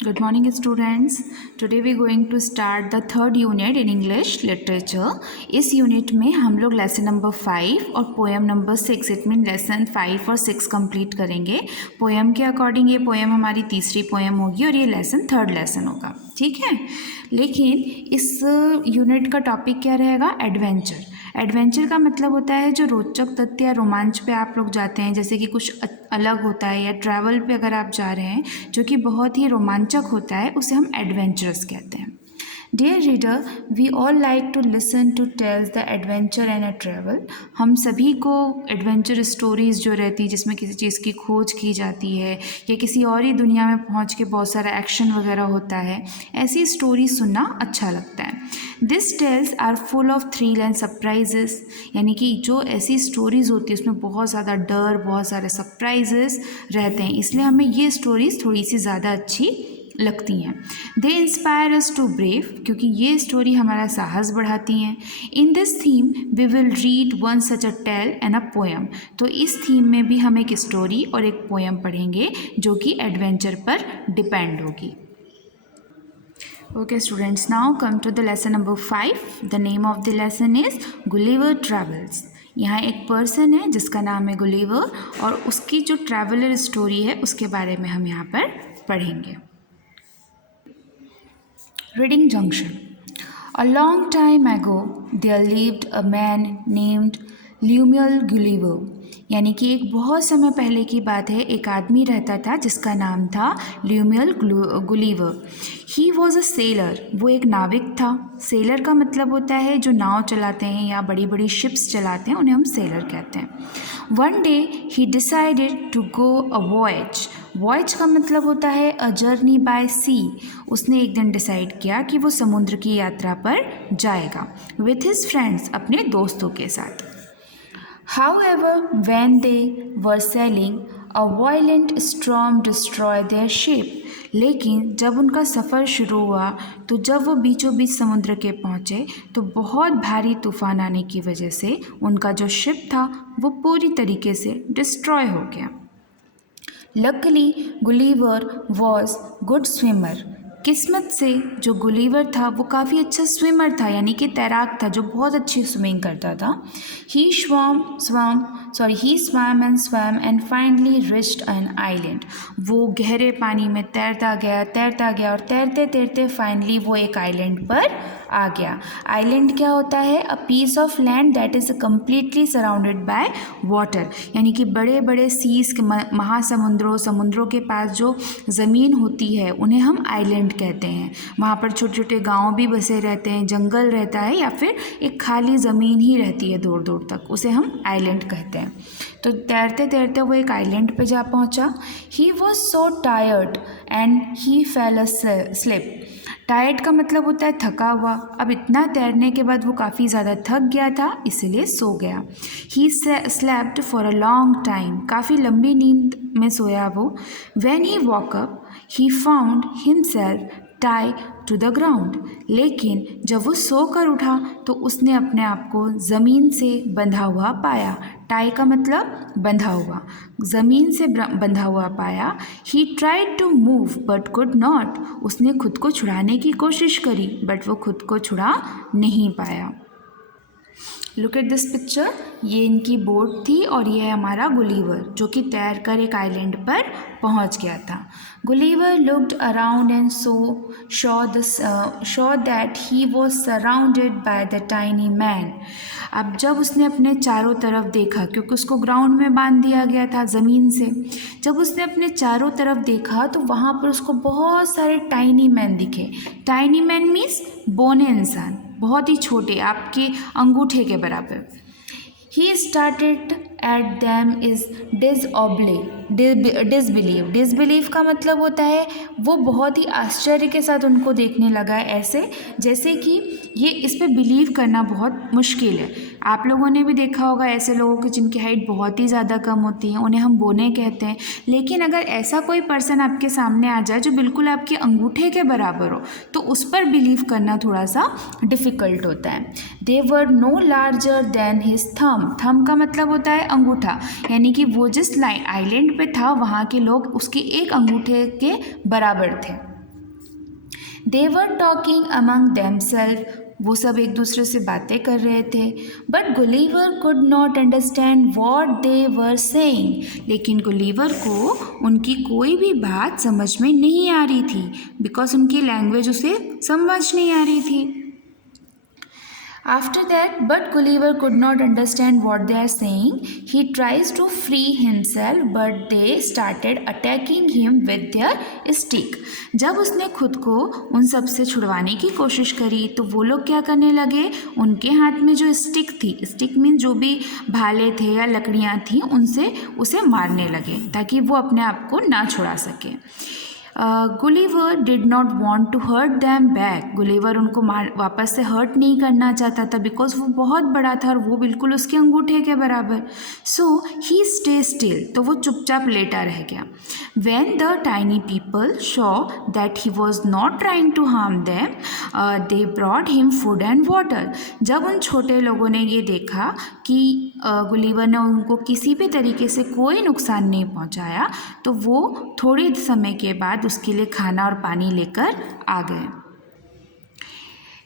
Good morning students. Today we are going to start the third unit in English literature. इस unit में हम लोग lesson number 5 और poem number 6 it mean lesson 5 और 6 complete करेंगे. Poem के according ये पोएम हमारी तीसरी पोएम होगी और ये लेसन थर्ड लेसन होगा. ठीक है, लेकिन इस यूनिट का टॉपिक क्या रहेगा? एडवेंचर. एडवेंचर का मतलब होता है जो रोचक तथ्य या रोमांच पे आप लोग जाते हैं, जैसे कि कुछ अलग होता है या ट्रैवल पे अगर आप जा रहे हैं जो कि बहुत ही रोमांचक होता है, उसे हम एडवेंचरस कहते हैं. Dear reader, we all like to listen to tales the adventure and a travel. हम सभी को एडवेंचर स्टोरीज़ जो रहती है जिसमें किसी चीज़ की खोज की जाती है या किसी और ही दुनिया में पहुंच के बहुत सारा एक्शन वगैरह होता है, ऐसी स्टोरी सुनना अच्छा लगता है. This tales are full of thrill and surprises, यानी कि जो ऐसी स्टोरीज़ होती है उसमें बहुत ज़्यादा डर, बहुत सारे सरप्राइजेस रहते हैं, इसलिए हमें ये स्टोरीज़ थोड़ी सी ज़्यादा अच्छी लगती हैं. They inspire us to brave, क्योंकि ये स्टोरी हमारा साहस बढ़ाती हैं. In this theme we will read one such a tale and a poem. तो इस थीम में भी हम एक स्टोरी और एक पोएम पढ़ेंगे जो कि एडवेंचर पर डिपेंड होगी. Okay students, now come to the lesson number 5. The name of the lesson is Gulliver Travels. यहाँ एक पर्सन है जिसका नाम है गुलिवर और उसकी जो ट्रैवलर स्टोरी है उसके बारे में हम यहाँ पर पढ़ेंगे. Reading Junction. A long time ago there lived a man named Lemuel Gulliver. यानी कि एक बहुत समय पहले की बात है, एक आदमी रहता था जिसका नाम था Lemuel Gulliver. He was a sailor. वो एक नाविक था. सेलर का मतलब होता है जो नाव चलाते हैं या बड़ी बड़ी शिप्स चलाते हैं, उन्हें हम सेलर कहते हैं. One day he decided to go a voyage. Voyage का मतलब होता है अ जर्नी बाय सी. उसने एक दिन डिसाइड किया कि वो समुद्र की यात्रा पर जाएगा विथ हिज फ्रेंड्स, अपने दोस्तों के साथ. However, when they were sailing, a violent storm destroyed their ship. लेकिन जब उनका सफ़र शुरू हुआ तो जब वो बीचों बीच समुद्र के पहुँचे तो बहुत भारी तूफान आने की वजह से उनका जो शिप था वो पूरी तरीके से डिस्ट्रॉय हो गया. Luckily Gulliver was good swimmer. किस्मत से जो गुलिवर था वो काफ़ी अच्छा स्विमर था, यानी कि तैराक था जो बहुत अच्छी स्विमिंग करता था. He swam and finally reached an island. वो गहरे पानी में तैरता गया और तैरते तैरते फाइनली वो एक आइलैंड पर आ गया. आइलैंड क्या होता है? A piece of land that is completely surrounded by water, यानी कि बड़े बड़े सीज के समुद्रों के पास जो ज़मीन होती है उन्हें हम आइलैंड कहते हैं. वहाँ पर छोटे छोटे गांव भी बसे रहते हैं, जंगल रहता है या फिर एक खाली ज़मीन ही रहती है दूर दूर तक, उसे हम आइलैंड कहते हैं. तो तैरते तैरते वो एक आइलैंड पे जा पहुँचा. He was so tired and he fail asleep. Tired का मतलब होता है थका हुआ. अब इतना तैरने के बाद वो काफ़ी ज़्यादा थक गया था, इसलिए सो गया. He slept for a long time. काफ़ी लंबी नींद में सोया वो. When he woke up he found himself tie to the ground. लेकिन जब वो सोकर उठा तो उसने अपने आप को ज़मीन से बंधा हुआ पाया. टाई का मतलब बंधा हुआ, ज़मीन से बंधा हुआ पाया. He tried to move but could not. उसने खुद को छुड़ाने की कोशिश करी बट वो खुद को छुड़ा नहीं पाया. Look at this picture. ये इनकी बोट थी और ये है हमारा गुलिवर जो कि तैर कर एक आइलैंड पर पहुंच गया था. Gulliver looked around and Shaw that he was surrounded by the tiny man. अब जब उसने अपने चारों तरफ देखा, क्योंकि उसको ग्राउंड में बांध दिया गया था ज़मीन से, जब उसने अपने चारों तरफ देखा तो वहाँ पर उसको बहुत सारे टाइनी मैन दिखे. टाइनी मैन मीन्स बौने इंसान, बहुत ही छोटे, आपके अंगूठे के बराबर. He started at them is disbelieve का मतलब होता है वो बहुत ही आश्चर्य के साथ उनको देखने लगा, ऐसे जैसे कि ये इस पे बिलीव करना बहुत मुश्किल है. आप लोगों ने भी देखा होगा ऐसे लोगों की जिनकी हाइट बहुत ही ज़्यादा कम होती है, उन्हें हम बोने कहते हैं. लेकिन अगर ऐसा कोई पर्सन आपके सामने आ जाए जो बिल्कुल आपके अंगूठे के बराबर हो तो उस पर बिलीव करना थोड़ा सा डिफ़िकल्ट होता है. They were no larger than his thumb का मतलब होता है अंगूठा, यानी कि वो जिस आइलैंड पे था वहाँ के लोग उसके एक अंगूठे के बराबर थे. दे वर टॉकिंग अमंग देमसेल्फ, वो सब एक दूसरे से बातें कर रहे थे। But Gulliver could not understand what they were saying, लेकिन गुलीवर को उनकी कोई भी बात समझ में नहीं आ रही थी, बिकॉज उनकी लैंग्वेज उसे समझ नहीं आ रही थी। After that, but Gulliver could not understand what they are saying. He tries to free himself, but they started attacking him with their stick. जब उसने खुद को उन सब से छुड़वाने की कोशिश करी तो वो लोग क्या करने लगे, उनके हाथ में जो स्टिक थी, स्टिक मीन जो भी भाले थे या लकड़ियाँ थीं, उनसे उसे मारने लगे ताकि वो अपने आप को ना छुड़ा सके। Gulliver did not want to hurt them back, Gulliver उनको वापस से हर्ट नहीं करना चाहता था बिकॉज वो बहुत बड़ा था और वो बिल्कुल उसके अंगूठे के बराबर। सो ही स्टे स्टिल, तो वो चुपचाप लेटा रह गया। When the tiny people saw that he was not trying to harm them, they brought him food and water, जब उन छोटे लोगों ने ये देखा कि गुलीवर ने उनको किसी भी तरीके से कोई नुकसान नहीं पहुंचाया, तो वो थोड़े समय के बाद उसके लिए खाना और पानी लेकर आ गए।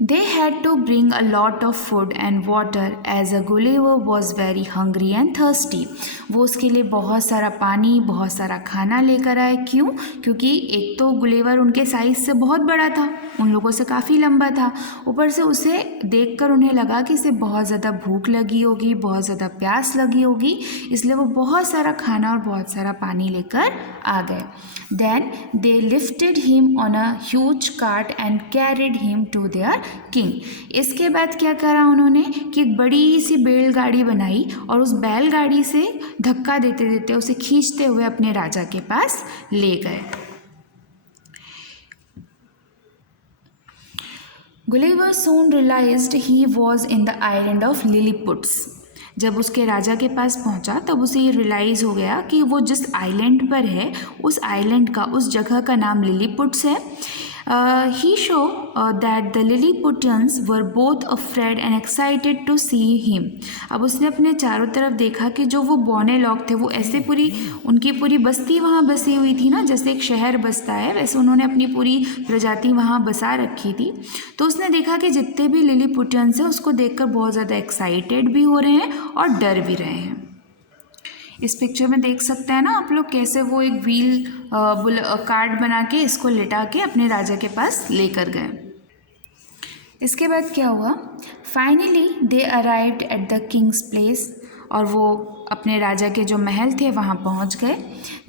They had to bring a lot of food and water as Gulliver was very hungry and thirsty. वो उसके लिए बहुत सारा पानी, बहुत सारा खाना लेकर आए। क्यों? क्योंकि एक तो गुलीवर उनके साइज़ से बहुत बड़ा था, उन लोगों से काफ़ी लंबा था, ऊपर से उसे देखकर उन्हें लगा कि इसे बहुत ज़्यादा भूख लगी होगी, बहुत ज़्यादा प्यास लगी होगी, इसलिए वो बहुत सारा खाना और बहुत सारा पानी लेकर आ गए। Then they lifted him on a huge cart and carried him to their king. इसके बाद क्या करा उन्होंने कि एक बड़ी सी बैलगाड़ी बनाई और उस बैलगाड़ी से धक्का देते देते उसे खींचते हुए अपने राजा के पास ले गए। Gulliver soon realized he was in the island of Lilliputs. जब उसके राजा के पास पहुंचा तब उसे ये रियलाइज़ हो गया कि वो जिस आइलैंड पर है उस आइलैंड का, उस जगह का नाम लिलीपुट्स है। He show that the Lilliputians were both afraid and excited to see him. अब उसने अपने चारों तरफ देखा कि जो वो बौने लोग थे वो ऐसे उनकी पूरी बस्ती वहाँ बसी हुई थी ना, जैसे एक शहर बसता है वैसे उन्होंने अपनी पूरी प्रजाति वहाँ बसा रखी थी। तो उसने देखा कि जितने भी लिलीपुटियंस हैं उसको देखकर बहुत ज़्यादा एक्साइटेड भी हो रहे हैं और डर भी रहे हैं। इस पिक्चर में देख सकते हैं ना आप लोग कैसे वो एक व्हील कार्ड बना के इसको लिटा के अपने राजा के पास लेकर गए। इसके बाद क्या हुआ, finally they arrived at the Kings place, और वो अपने राजा के जो महल थे वहाँ पहुँच गए।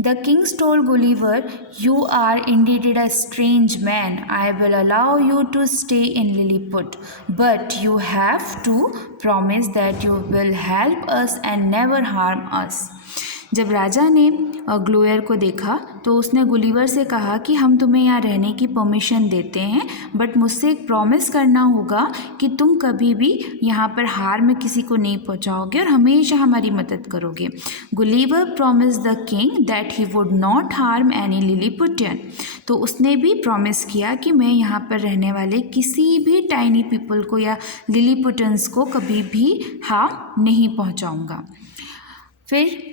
The kings told Gulliver, you are indeed a strange man, I will allow you to stay in Lilliput, but you have to promise that you will help us and never harm us. जब राजा ने ग्लोयर को देखा तो उसने Gulliver से कहा कि हम तुम्हें यहाँ रहने की परमिशन देते हैं, बट मुझसे एक प्रॉमिस करना होगा कि तुम कभी भी यहाँ पर हार में किसी को नहीं पहुँचाओगे और हमेशा हमारी मदद करोगे। Gulliver promise the king that he would not harm any Lilliputian, तो उसने भी प्रॉमिस किया कि मैं यहाँ पर रहने वाले किसी भी टाइनी पीपल को या लिलीपुटियंस को कभी भी हार्म नहीं पहुँचाऊँगा। फिर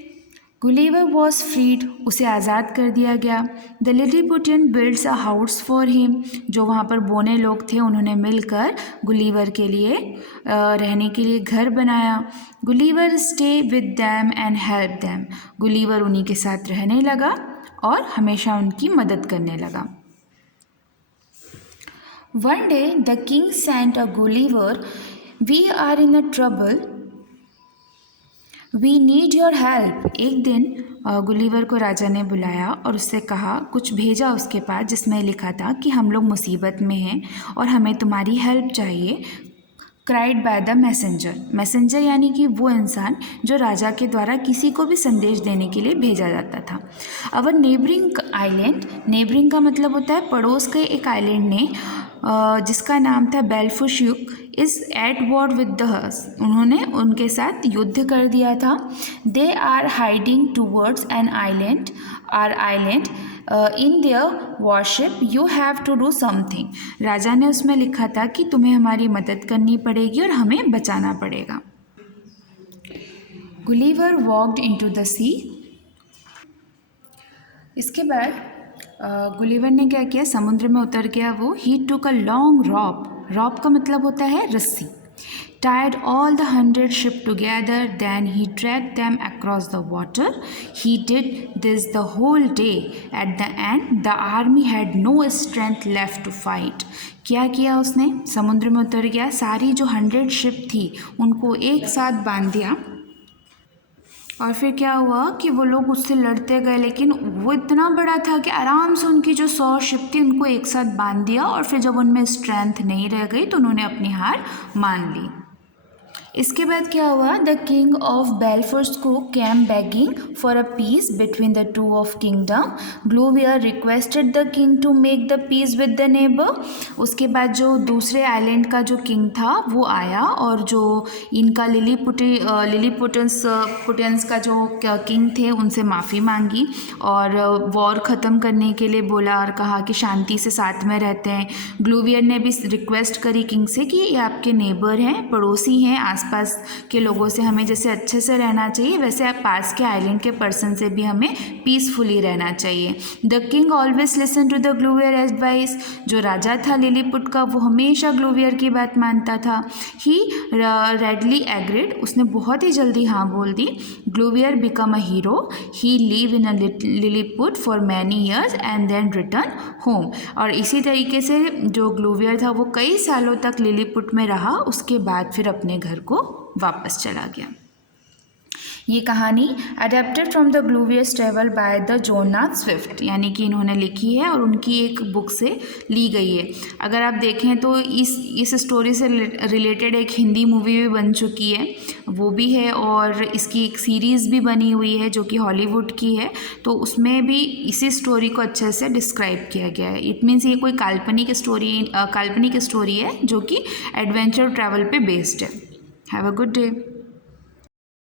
गुलीवर वॉज फ्रीड, उसे आज़ाद कर दिया गया। The Lilliputian builds a house for him, जो वहाँ पर बोने लोग थे उन्होंने मिलकर गुलीवर के लिए रहने के लिए घर बनाया। Gulliver stay with them and help them, Gulliver उन्हीं के साथ रहने लगा और हमेशा उनकी मदद करने लगा। One day the king sent a Gulliver, we are in a trouble, we need your help. एक दिन गुलीवर को राजा ने बुलाया और उससे कहा, कुछ भेजा उसके पास जिसमें लिखा था कि हम लोग मुसीबत में हैं और हमें तुम्हारी हेल्प चाहिए। Cried by the messenger, messenger यानी कि वो इंसान जो राजा के द्वारा किसी को भी संदेश देने के लिए भेजा जाता था। अवर नेबरिंग आइलैंड, नेबरिंग का मतलब होता है पड़ोस के एक आइलैंड ने जिसका नाम था Blefuscu, is at war with the hers, उन्होंने उनके साथ युद्ध कर दिया था। They are hiding towards an island, our island in their warship, you have to do something. राजा ने उसमें लिखा था कि तुम्हें हमारी मदद करनी पड़ेगी और हमें बचाना पड़ेगा। गुलीवर वॉक्ड इनटू द सी, इसके बाद गुलिवर ने क्या किया, समुद्र में उतर गया वो. ही टुक अ लॉन्ग रॉप. रॉप का मतलब होता है रस्सी. Tied all the 100 ships together, then he dragged them across the water. He did this the whole day. At the end, the army had no strength left to fight. क्या किया उसने, समुद्र में उतर गया, सारी जो 100 शिप थी उनको एक साथ बांध दिया और फिर क्या हुआ कि वो लोग उससे लड़ते गए, लेकिन वो इतना बड़ा था कि आराम से उनकी जो 100 शिप थी उनको एक साथ बांध दिया और फिर जब उनमें स्ट्रेंथ नहीं रह गई तो उन्होंने अपनी हार मान ली. इसके बाद क्या हुआ, द किंग ऑफ बेलफोर्स को came begging for a peace between the two of kingdom. Gulliver requested the king to make the peace with the neighbour. उसके बाद जो दूसरे आइलैंड का जो किंग था वो आया और जो इनका लिलीपुटेंस का जो किंग थे उनसे माफ़ी मांगी और वॉर ख़त्म करने के लिए बोला और कहा कि शांति से साथ में रहते हैं. ग्लूवियर ने भी रिक्वेस्ट करी किंग से कि ये आपके नेबर हैं, पड़ोसी हैं, आसपास के लोगों से हमें जैसे अच्छे से रहना चाहिए वैसे आप पास के आइलैंड के पर्सन से भी हमें पीसफुली रहना चाहिए. The king always listen to the Gulliver advice. जो राजा था लिलीपुट का वो हमेशा ग्लूवियर की बात मानता था. He readily agreed. उसने बहुत ही जल्दी हाँ बोल दी. Gulliver become a hero. He live in a Lilliput for many years and then return home. और इसी तरीके से जो ग्लूवियर था वो कई सालों तक लिलीपुट में रहा, उसके बाद फिर अपने घर को वापस चला गया. ये कहानी adapted from the Gulliver's travel by the Jonathan Swift, यानी कि इन्होंने लिखी है और उनकी एक बुक से ली गई है. अगर आप देखें तो इस स्टोरी से रिलेटेड एक हिंदी मूवी भी बन चुकी है, वो भी है, और इसकी एक सीरीज़ भी बनी हुई है जो कि हॉलीवुड की है. तो उसमें भी इसी स्टोरी को अच्छे से डिस्क्राइब किया गया है. इट मीन्स ये कोई काल्पनिक स्टोरी है जो कि एडवेंचर ट्रैवल पे बेस्ड है. Have a good day.